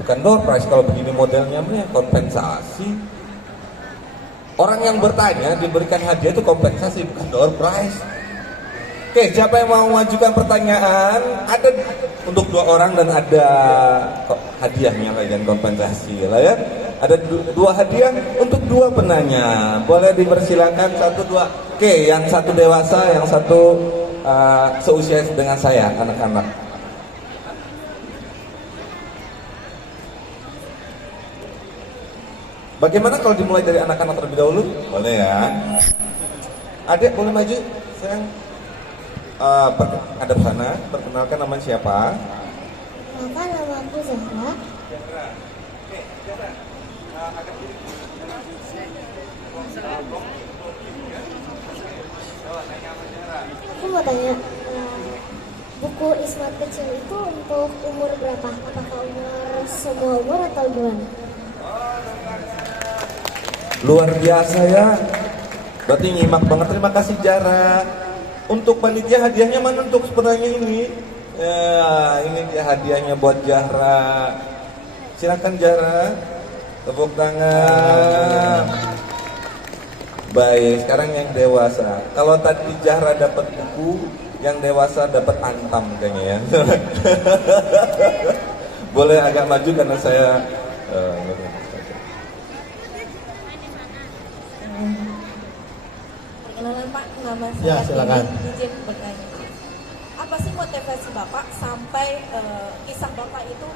Bukan door prize kalau begini modelnya, kompensasi. Orang yang bertanya diberikan hadiah itu kompensasi, bukan door prize. Oke, siapa yang mau mengajukan pertanyaan? Ada untuk 2 orang dan ada hadiahnya lagi dan kompensasi lah ya. Ada 2 hadiah untuk 2 penanya. Boleh dipersilakan 1, 2. Oke, yang satu dewasa, yang satu seusia dengan saya, anak-anak. Bagaimana kalau dimulai dari anak-anak terlebih dahulu? Boleh ya. Adik boleh maju, sayang. Ada sana, perkenalkan nama siapa? Maka nama aku Zahra. Aku mau tanya, buku Ismat kecil itu untuk umur berapa? Apakah umur semua umur atau gimana? Luar biasa ya. Berarti nyimak banget. Terima kasih Jara. Untuk panitia hadiahnya mana untuk sebenarnya ini? Ya, ini dia hadiahnya buat Jara. Silakan Jara. Tepuk tangan. Baik, sekarang yang dewasa. Kalau tadi Jara dapat buku, yang dewasa dapat antam kayaknya ya. Boleh agak maju karena saya Perkenalan Pak, nama saya Ya, silakan. Izin bertanya. Apa sih motivasi Bapak sampai kisah Bapak itu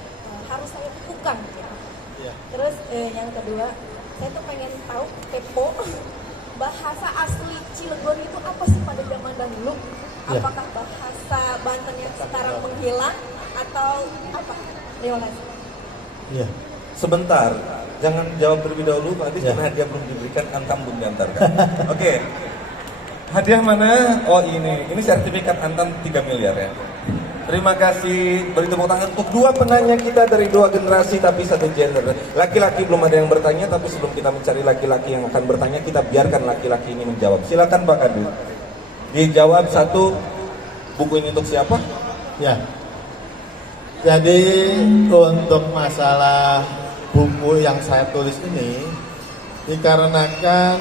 harus saya bukukan? Gitu? Ya. Terus yang kedua, saya tuh pengen tahu kepo bahasa asli Cilegon itu apa sih pada zaman dahulu? Ya. Apakah bahasa Banten yang sekarang menghilang atau apa? Terima kasih. Iya. sebentar, jangan jawab terlebih dahulu Pak Adis, Ya. karena hadiah belum diberikan, antam belum diantarkan. Oke, hadiah mana? Oh ini sertifikat antam 3 miliar ya. Terima kasih, beri tepuk tangan untuk 2 penanya kita dari 2 generasi tapi 1 gender. Laki-laki belum ada yang bertanya, tapi sebelum kita mencari laki-laki yang akan bertanya, kita biarkan laki-laki ini menjawab. Silakan Pak Adis. Dijawab 1, buku ini untuk siapa? Ya. Jadi untuk masalah buku yang saya tulis ini dikarenakan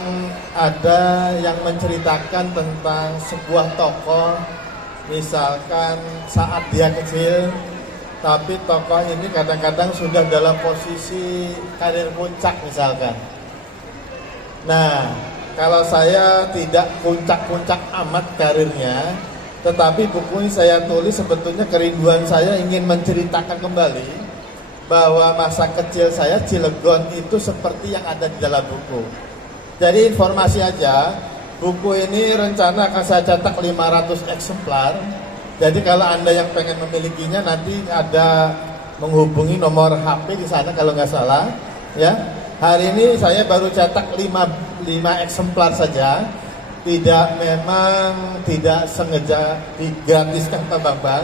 ada yang menceritakan tentang sebuah tokoh, misalkan saat dia kecil, tapi tokoh ini kadang-kadang sudah dalam posisi karir puncak misalkan. Nah, kalau saya tidak puncak-puncak amat karirnya, tetapi buku ini saya tulis sebetulnya kerinduan saya ingin menceritakan kembali bahwa masa kecil saya Cilegon itu seperti yang ada di dalam buku. Jadi informasi aja, buku ini rencana akan saya cetak 500 eksemplar. Jadi kalau Anda yang pengen memilikinya nanti ada menghubungi nomor HP di sana kalau nggak salah. Ya, hari ini saya baru cetak 5 eksemplar saja. Tidak sengaja digratiskan ke bank,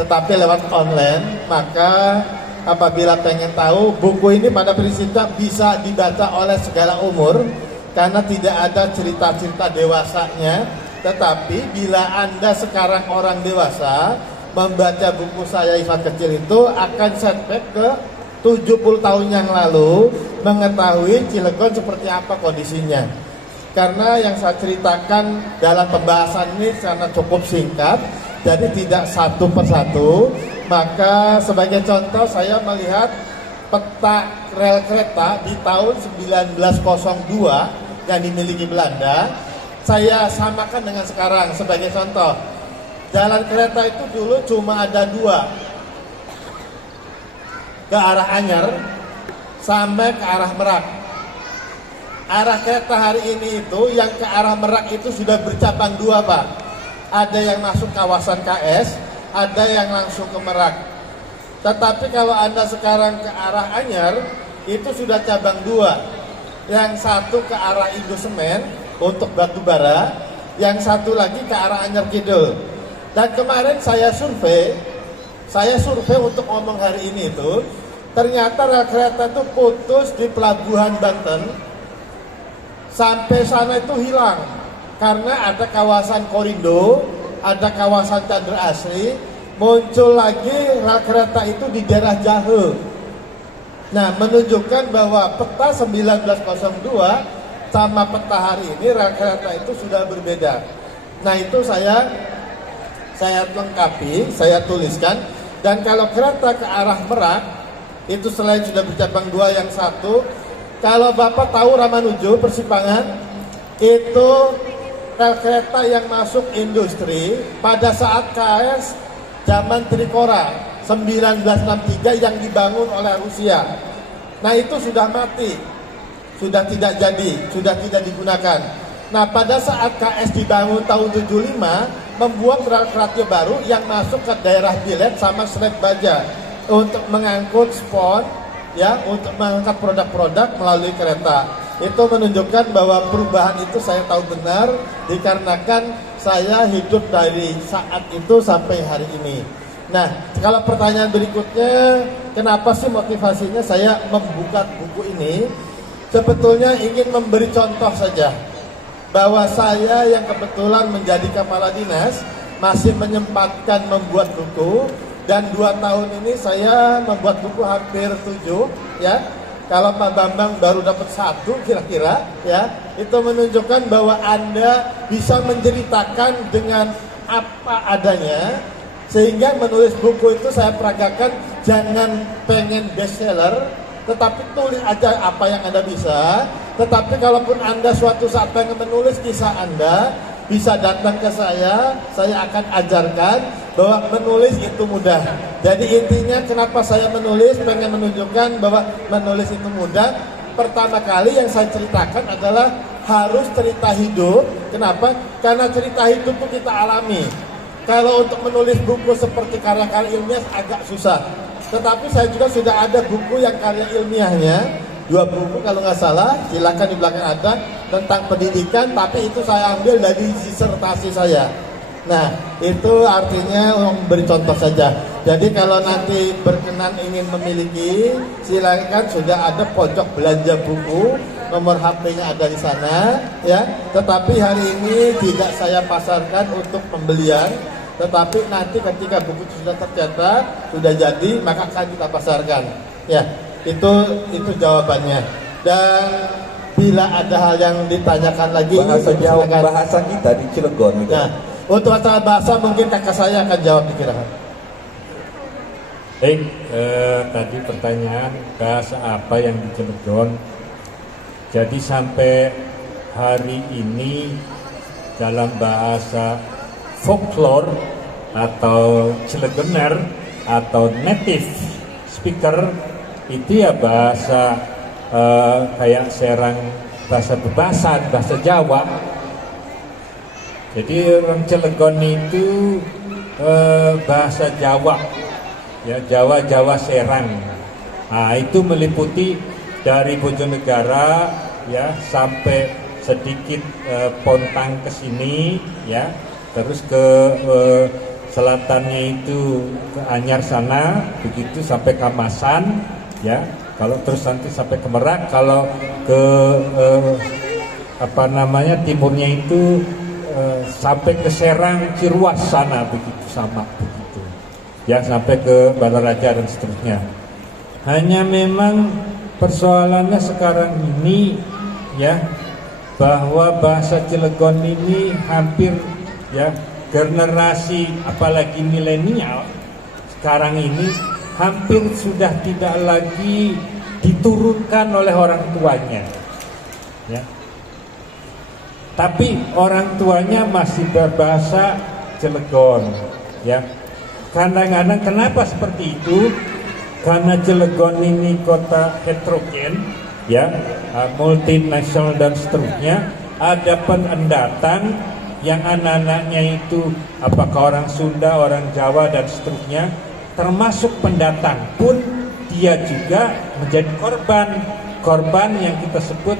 tetapi lewat online. Maka apabila pengen tahu, buku ini pada prinsipnya bisa dibaca oleh segala umur karena tidak ada cerita-cerita dewasanya. Tetapi bila Anda sekarang orang dewasa membaca buku saya Ifat Kecil itu akan setback ke 70 tahun yang lalu, mengetahui Cilegon seperti apa kondisinya. Karena yang saya ceritakan dalam pembahasan ini karena cukup singkat, jadi tidak satu persatu. Maka sebagai contoh saya melihat peta rel kereta di tahun 1902 yang dimiliki Belanda, saya samakan dengan sekarang. Sebagai contoh, jalan kereta itu dulu cuma ada 2, ke arah Anyar sampai ke arah Merak. Arah kereta hari ini itu yang ke arah Merak itu sudah bercabang 2 Pak. Ada yang masuk kawasan KS, ada yang langsung ke Merak. Tetapi kalau Anda sekarang ke arah Anyar, itu sudah cabang 2. Yang satu ke arah Indosemen untuk batu bara, yang satu lagi ke arah Anyar Kidul. Dan kemarin saya survei untuk ngomong hari ini itu, ternyata rel kereta itu putus di Pelabuhan Banten. Sampai sana itu hilang karena ada kawasan Korindo, ada kawasan Chandra Asri, muncul lagi rel kereta itu di daerah Jahe. Nah, menunjukkan bahwa peta 1902 sama peta hari ini rel kereta itu sudah berbeda. Nah, itu saya lengkapi, saya tuliskan. Dan kalau kereta ke arah Merak, itu selain sudah bercabang 2 yang satu, kalau Bapak tahu Ramanujo Persimpangan, itu rel kereta yang masuk industri pada saat KS zaman Trikora 1963 yang dibangun oleh Rusia. Nah, itu sudah mati, sudah tidak jadi, sudah tidak digunakan. Nah, pada saat KS dibangun tahun 75, membuat rel kereta baru yang masuk ke daerah Bilet sama Selat Baja untuk mengangkut spon, ya, untuk mengangkat produk-produk melalui kereta. Itu menunjukkan bahwa perubahan itu saya tahu benar dikarenakan saya hidup dari saat itu sampai hari ini. Nah, kalau pertanyaan berikutnya, kenapa sih motivasinya saya membuka buku ini? Sebetulnya ingin memberi contoh saja bahwa saya yang kebetulan menjadi kepala dinas masih menyempatkan membuat buku, dan 2 tahun ini saya membuat buku hampir 7, ya. Kalau Pak Bambang baru dapat 1 kira-kira, ya, itu menunjukkan bahwa Anda bisa menceritakan dengan apa adanya, sehingga menulis buku itu saya peragakan jangan pengen bestseller, tetapi tulis aja apa yang Anda bisa. Tetapi kalaupun Anda suatu saat pengen menulis kisah Anda, bisa datang ke saya akan ajarkan bahwa menulis itu mudah. Jadi intinya kenapa saya menulis, pengen menunjukkan bahwa menulis itu mudah. Pertama kali yang saya ceritakan adalah harus cerita hidup. Kenapa? Karena cerita hidup itu kita alami. Kalau untuk menulis buku seperti karya-karya ilmiah agak susah. Tetapi saya juga sudah ada buku yang karya ilmiahnya, 2 buku kalau nggak salah, silakan di belakang ada, tentang pendidikan, tapi itu saya ambil dari disertasi saya. Nah, itu artinya memberi contoh saja. Jadi kalau nanti berkenan ingin memiliki, silakan, sudah ada pojok belanja buku, nomor HP-nya ada di sana, ya. Tetapi hari ini tidak saya pasarkan untuk pembelian, tetapi nanti ketika buku itu sudah tercetak, sudah jadi, maka akan kita pasarkan. Ya, itu jawabannya. Dan bila ada hal yang ditanyakan lagi, bahasa kita di Cilegon gitu. Nah, untuk masalah bahasa mungkin kakak saya akan jawab dikira. Baik, tadi pertanyaan bahasa apa yang di Cilegon. Jadi sampai hari ini dalam bahasa folklore atau Cilegoner atau native speaker itu ya bahasa kayak Serang, bahasa Bebasan, bahasa Jawa. Jadi orang Cilegon itu bahasa Jawa, ya, Jawa Serang. Nah, itu meliputi dari Bojonegara, ya, sampai sedikit Pontang ke sini, ya, terus ke selatannya itu ke Anyar sana, begitu sampai Kamasan, ya. Kalau terus nanti sampai ke Merak, kalau ke timurnya itu sampai ke Serang, Ciruas sana, begitu sama begitu. Ya, sampai ke Balaraja dan seterusnya. Hanya memang persoalannya sekarang ini, ya, bahwa bahasa Cilegon ini hampir, ya, generasi apalagi milenial sekarang ini hampir sudah tidak lagi diturunkan oleh orang tuanya, ya. Tapi orang tuanya masih berbahasa Cilegon, ya. Kadang-kadang kenapa seperti itu? Karena Cilegon ini kota heterogen, ya, multinasional dan seterusnya. Ada pendatang yang anak-anaknya itu apakah orang Sunda, orang Jawa dan seterusnya. Termasuk pendatang pun dia juga menjadi korban yang kita sebut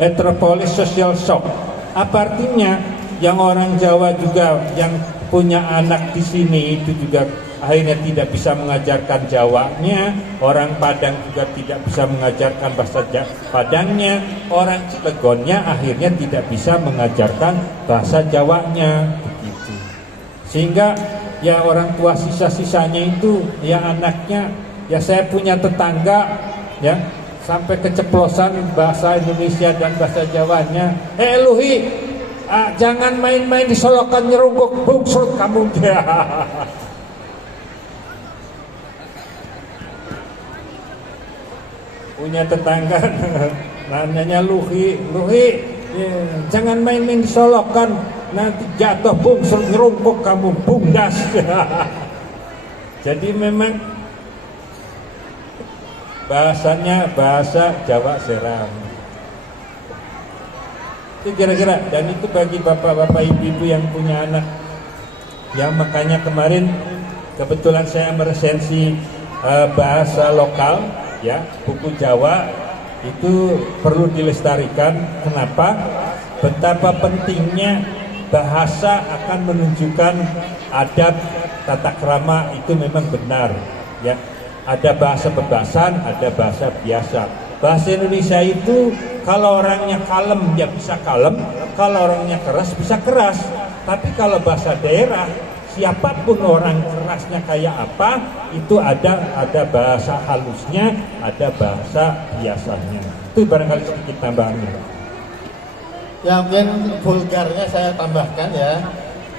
metropolis social shock. Apa artinya? Yang orang Jawa juga yang punya anak di sini itu juga akhirnya tidak bisa mengajarkan Jawanya, orang Padang juga tidak bisa mengajarkan bahasa Padangnya, orang Cilegonnya akhirnya tidak bisa mengajarkan bahasa Jawanya, begitu. Sehingga ya orang tua sisa-sisanya itu ya anaknya, ya saya punya tetangga ya sampai keceplosan bahasa Indonesia dan bahasa Jawanya. Luhi, jangan main-main di solokan nyerungguk bungsut kamu dia. Punya tetangga namanya Luhi, jangan main-main di solokan, nanti jatuh bungsut nyerungkuk kamu bungdas. Jadi memang bahasanya bahasa Jawa Seram. Itu kira-kira, dan itu bagi bapak-bapak ibu-ibu yang punya anak. Ya makanya kemarin kebetulan saya meresensi bahasa lokal, ya buku Jawa itu perlu dilestarikan. Kenapa? Betapa pentingnya bahasa akan menunjukkan adab tata krama itu memang benar, ya. Ada bahasa bebasan, ada bahasa biasa. Bahasa Indonesia itu kalau orangnya kalem ya bisa kalem, kalau orangnya keras bisa keras. Tapi kalau bahasa daerah, siapapun orang kerasnya kayak apa, itu ada bahasa halusnya, ada bahasa biasanya. Itu barangkali sedikit tambahannya. Ya mungkin vulgarnya saya tambahkan ya.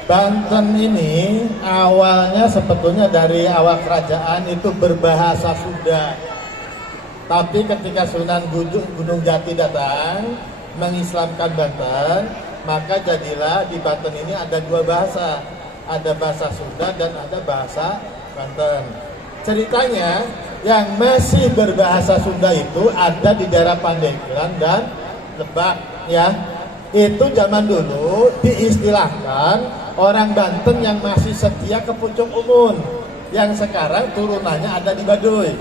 Banten ini awalnya sebetulnya dari awal kerajaan itu berbahasa Sunda. Tapi ketika Sunan Gunung Jati datang mengislamkan Banten, maka jadilah di Banten ini ada dua bahasa. Ada bahasa Sunda dan ada bahasa Banten. Ceritanya yang masih berbahasa Sunda itu ada di daerah Pandeglang dan Lebak ya. Itu zaman dulu diistilahkan orang Banten yang masih setia ke Pucuk Umun, yang sekarang turunannya ada di Baduy.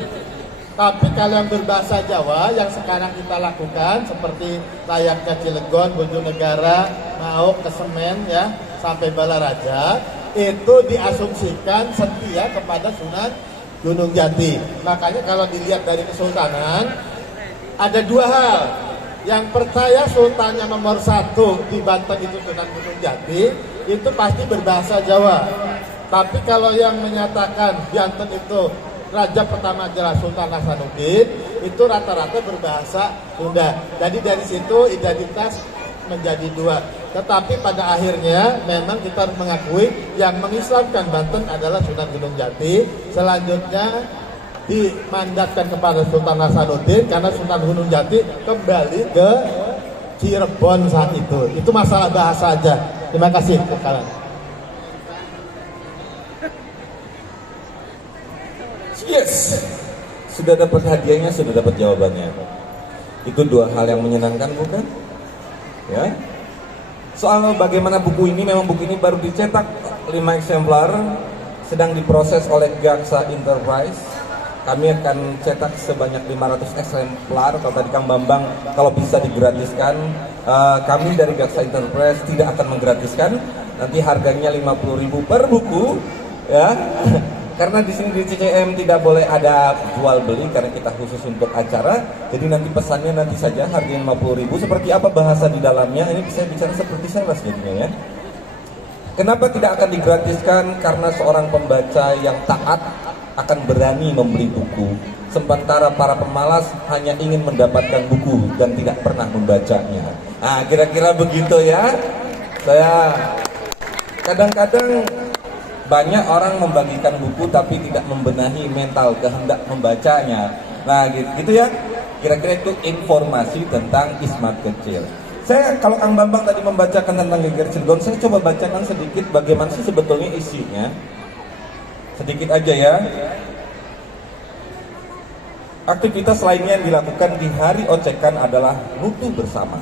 Tapi kalau yang berbahasa Jawa yang sekarang kita lakukan seperti layaknya Cilegon, Bojonegara, Mauk, Kesemen ya sampai Balaraja, itu diasumsikan setia kepada Sunan Gunung Jati. Makanya kalau dilihat dari kesultanan ada dua hal. Yang percaya sultannya nomor 1 di Banten itu Sunan Gunung Jati, itu pasti berbahasa Jawa. Tapi kalau yang menyatakan Banten itu raja pertama adalah Sultan Hasanuddin, itu rata-rata berbahasa Sunda. Jadi dari situ identitas menjadi dua. Tetapi pada akhirnya memang kita harus mengakui yang mengislamkan Banten adalah Sunan Gunung Jati. Selanjutnya dimandatkan kepada Sultan Hasanuddin karena Sultan Gunung Jati kembali ke Cirebon saat itu. Itu masalah bahasa aja. Terima kasih kalian. Yes, sudah dapat hadiahnya, sudah dapat jawabannya. Itu dua hal yang menyenangkan bukan? Ya. Soal bagaimana buku ini, memang buku ini baru dicetak 5 eksemplar, sedang diproses oleh Gaksa Enterprise. Kami akan cetak sebanyak 500 eksemplar. Kalau tadi Kang Bambang kalau bisa digratiskan, kami dari Gaksa Enterprise tidak akan menggratiskan. Nanti harganya 50.000 per buku, ya. Karena di sini di CCM tidak boleh ada jual beli karena kita khusus untuk acara. Jadi nanti pesannya nanti saja harganya 50.000. Seperti apa bahasa di dalamnya? Ini saya bicara seperti sales jadinya ya. Kenapa tidak akan digratiskan? Karena seorang pembaca yang taat akan berani membeli buku. Sementara para pemalas hanya ingin mendapatkan buku dan tidak pernah membacanya. Nah, kira-kira begitu ya. Saya kadang-kadang banyak orang membagikan buku tapi tidak membenahi mental kehendak membacanya. Nah, gitu ya. Kira-kira itu informasi tentang Ismat Kecil. Saya kalau Kang Bambang tadi membacakan tentang Geger Cilegon, saya coba bacakan sedikit bagaimana sih sebetulnya isinya. Sedikit aja ya. Aktivitas lainnya yang dilakukan di hari ocekan adalah nutu bersama.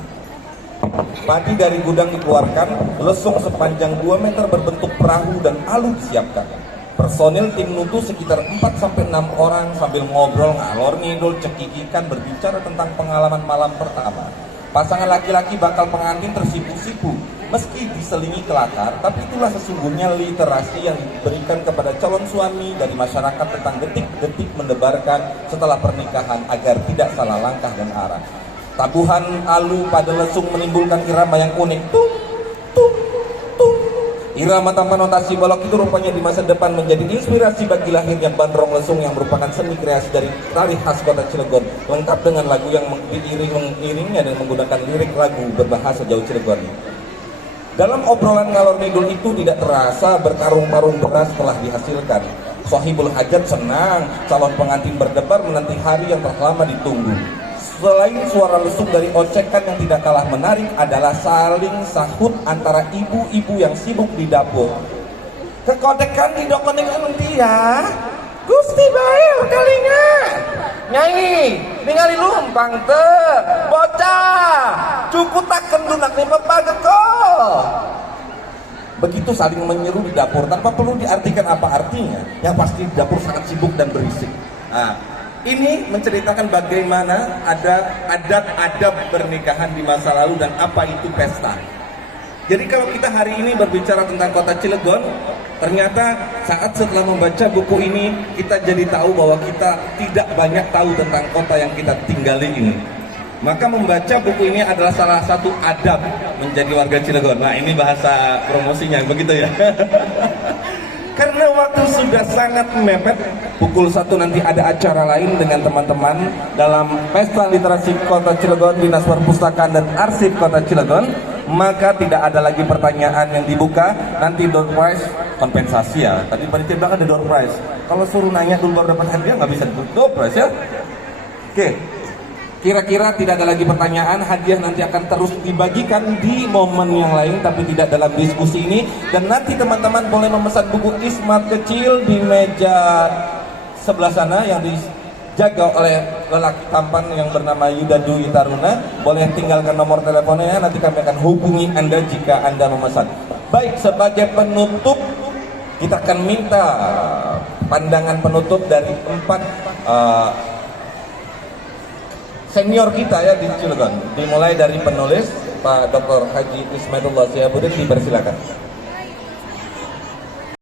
Padi dari gudang dikeluarkan, lesung sepanjang 2 meter berbentuk perahu dan alu disiapkan. Personil tim nutu sekitar 4-6 orang sambil ngobrol ngalor ngidul cekikikan berbicara tentang pengalaman malam pertama. Pasangan laki-laki bakal pengantin tersipu-sipu. Meski diselingi kelakar, tapi itulah sesungguhnya literasi yang diberikan kepada calon suami dari masyarakat tentang detik-detik mendebarkan setelah pernikahan agar tidak salah langkah dan arah. Tabuhan alu pada lesung menimbulkan irama yang unik. Tung, tung, tung. Irama tanpa notasi balok itu rupanya di masa depan menjadi inspirasi bagi lahirnya Bandrong Lesung yang merupakan seni kreasi dari tari khas kota Cilegon, lengkap dengan lagu yang mengiringnya dan menggunakan lirik lagu berbahasa Jawa Cilegon. Dalam obrolan ngalor ngidul itu tidak terasa berkarung-karung beras telah dihasilkan. Sohibul hajat senang, calon pengantin berdebar menanti hari yang telah lama ditunggu. Selain suara lesung dari ocekan yang tidak kalah menarik adalah saling sahut antara ibu-ibu yang sibuk di dapur. Kekodekan di dokonekan nanti ya. Gusti bae kalinya. Nyai, ningali lumpang teh, bocah. Cukutakeun dunak ni pepageko. Begitu saling menyeru di dapur tanpa perlu diartikan apa artinya. Yang pasti di dapur sangat sibuk dan berisik. Nah, ini menceritakan bagaimana ada adab-adab pernikahan di masa lalu dan apa itu pesta. Jadi kalau kita hari ini berbicara tentang kota Cilegon, ternyata saat setelah membaca buku ini kita jadi tahu bahwa kita tidak banyak tahu tentang kota yang kita tinggali ini. Maka membaca buku ini adalah salah satu adab menjadi warga Cilegon. Nah, ini bahasa promosinya begitu ya. Karena waktu sudah sangat mepet, pukul 1 nanti ada acara lain dengan teman-teman dalam Pesta Literasi Kota Cilegon, Dinas Perpustakaan dan Arsip Kota Cilegon. Maka tidak ada lagi pertanyaan yang dibuka, nanti door prize kompensasi ya. Tadi panitia bilang ada door prize. Kalau suruh nanya dulu baru dapat hadiah nggak bisa door prize ya. Oke. Kira-kira tidak ada lagi pertanyaan, hadiah nanti akan terus dibagikan di momen yang lain tapi tidak dalam diskusi ini. Dan nanti teman-teman boleh memesan buku Ismat kecil di meja sebelah sana yang dijaga oleh lelaki tampan yang bernama Yuda Dwi Taruna. Boleh tinggalkan nomor teleponnya, nanti kami akan hubungi Anda jika Anda memesan. Baik, sebagai penutup kita akan minta pandangan penutup dari 4 senior kita ya di Cilegon, dimulai dari penulis Pak Dr. Haji Ismailullah Syihabuddin, dipersilakan.